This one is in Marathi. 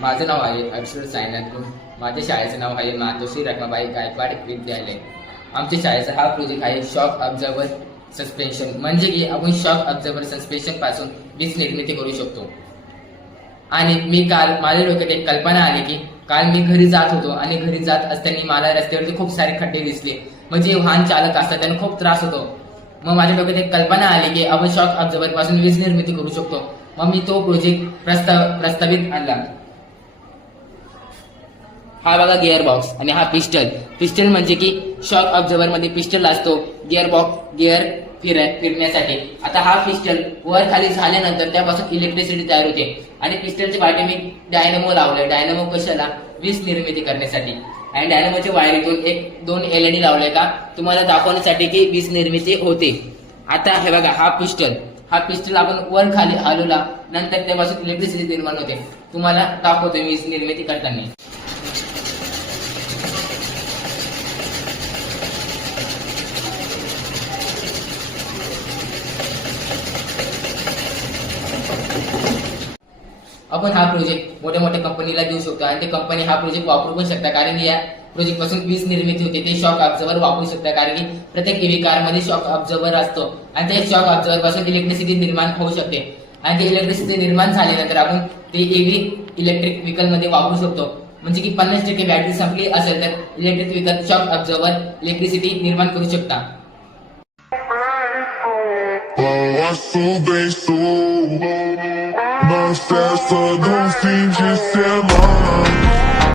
माझं नाव आहे अक्षर सायनाथ माझ्या शाळेचं नाव आहे मातोश्री रखमाबाई गायकवाड विद्यालय. आमच्या शाळेचा हा प्रोजेक्ट आहे शॉक ऑब्झर्वर सस्पेन्शन म्हणजे की आपण शॉक ऑब्झर्वर सस्पेन्शनपासून वीज निर्मिती करू शकतो. आणि मी काल माझ्या डोक्यात एक कल्पना आली की काल मी घरी जात होतो आणि घरी जात असताना मला रस्त्यावरती खूप सारे खड्डे दिसले. म्हणजे वाहन चालक असतात त्यांना खूप त्रास होतो. मग माझ्या डोक्यात एक कल्पना आली की आपण शॉक ऑब्झर्वर पासून वीज निर्मिती करू शकतो. मग मी तो प्रोजेक्ट प्रस्ताव प्रस्तावित आणला. हा बघा गिअर बॉक्स आणि हा पिस्टल पिस्टल म्हणजे की शॉक ऑब्झर्वर मध्ये पिस्टल असतो. गिअर बॉक्स गिअर फिर फिरण्यासाठी. आता हा पिस्टल वर खाली झाल्यानंतर त्यापासून इलेक्ट्रिसिटी तयार होते. आणि पिस्टलच्या पाठी मी डायनमो लावले डायनमो कशाला? वीज निर्मिती करण्यासाठी. आणि डायनमोच्या वायरीतून एक दोन एलईडी लावले का? तुम्हाला दाखवण्यासाठी की वीज निर्मिती होते. आता हे बघा हा पिस्टल हा पिस्टल आपण वर खाली हलवला. नंतर त्यापासून इलेक्ट्रिसिटी निर्माण होते. तुम्हाला दाखवतो वीज निर्मिती करताना. आपण हा प्रोजेक्ट मोठ्या मोठ्या कंपनीला देऊ शकतो. आणि ते कंपनी हा प्रोजेक्ट वापरू पण शकता. कारण की या प्रोजेक्टपासून वीज निर्मिती होते. ते शॉक ऑब्झर्वर वापरू शकता. कारण की प्रत्येक ईव्ही कारमध्ये शॉक ऑब्झर्वर असतो. आणि त्या शॉक ऑब्झर्वर पासून इलेक्ट्रिसिटी निर्माण होऊ शकते. आणि ती इलेक्ट्रिसिटी निर्माण झाल्यानंतर आपण ते ईव्ही इलेक्ट्रिक व्हीकलमध्ये वापरू शकतो. म्हणजे की पन्नास टक्के बॅटरी संपली असेल तर electric vehicle shock absorber electricity निर्माण करू शकता. Posso bem sou festa do fim de semana.